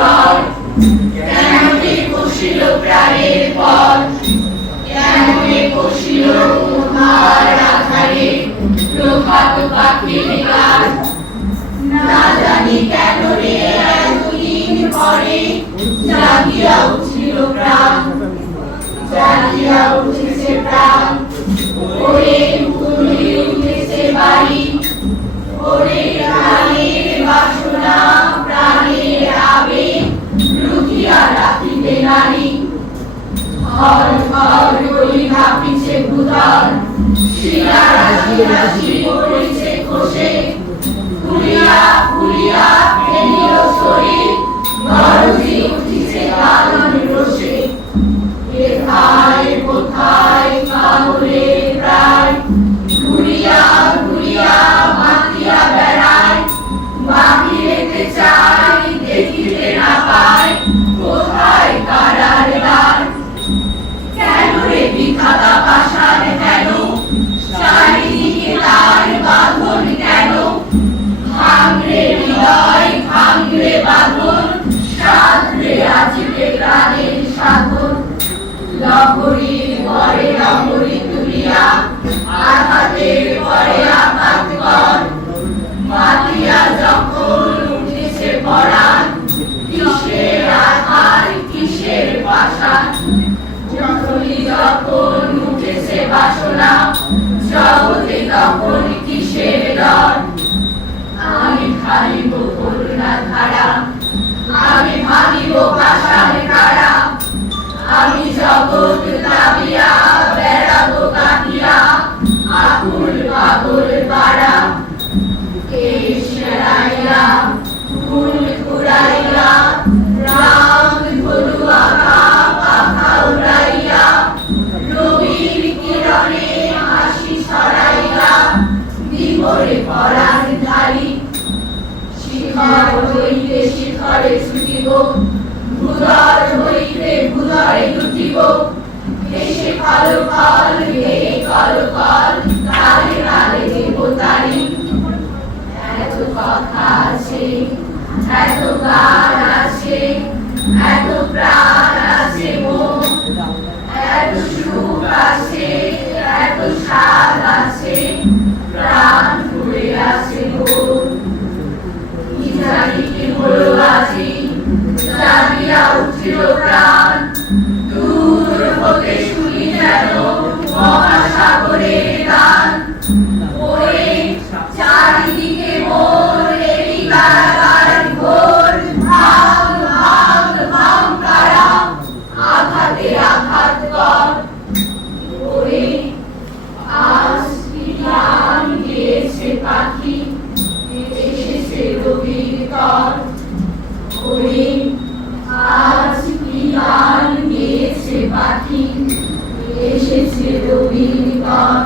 ঘর কেমনে কষিল প্রাণের পর কেমনে কষিল উহার আধারে প্রভাত পাখির গান না জানি কেন রে এতদিন পরে জাগিয়া উঠিল প্রাণ জাগিয়া উঠেছে প্রাণ ওরে উঠে উঠেছে বাড়ি ওরে প্রাণের বাসনা প্রাণের আবেগ রুখিয়া রাখিতে নারী ঘর ঘর করি ভাবিছে ভূধর শিলা রাশি রাশি পড়েছে খসে ফুলিয়া ফুলিয়া ফেলিল শরীর গরজি উঠিছে কানন রোষে কোথায় পাগলের প্রায় ঘুরিয়া ঘুরিয়া মাতিয়া বেড়ায় বাহিরেতে চাই দেখিতে না পায় কোথায় কারার দ্বার কেন রে বিধাতা পাষাণ কেন চারিদিকে তার বাঁধন কেন ভাঙরে হৃদয় ভাঙরে বাঁধন সাধরে আজকে প্রাণের সাধন লহরীর পরে লহরী তুলিয়া আঘাতের পরে আঘাত কর মাতিয়া যখন উঠেছে পরাণ কিসের আধার কিসের পাষাণ যখনই যখন উঠেছে বাসনা জগতে তখন কিসের ডর আমি ভাবিব করুণা ধারা আমি ভাবিব পাষাণ কারা আমি জগৎ দাবিয়া বেড়াবো কাটিয়া আকুল পাগল পাড়া কেশ সেরাইয়া ফুল ঘুরাইয়া রাম ধরু আঁকা পাখা উড়াইয়া রবির কিরণে হাসি ছড়াইয়া দিবরে পরাণ ধারি শিখর হইতে শিখরে ছুটিব ভূধর হইতে ভূধরে লুটিব এসে কল কল হে কল কল কালে কালে দেব তারি এত কথা আছে এত গান আছে এত প্রাণ আছে মন এত সুখ আছে এত স্বাদ আছে প্রাণ ভরে আছে মন কি জানি কি হলো আজি জাগিয়া উঠিল প্রাণ দূর হতে শুনি যেন মহাসাগরের গান ওরে চারিদিকে মোর এরি কারাগার ঘোর ভাঙ ভাঙ ভাঙ কারা আঘাতে আঘাত কর ওরে আজ কি গান গেয়েছে পাখি এসেছে রবির কর ওরে আজ কি গান গেয়েছে পাখি এসেছে রবির কর।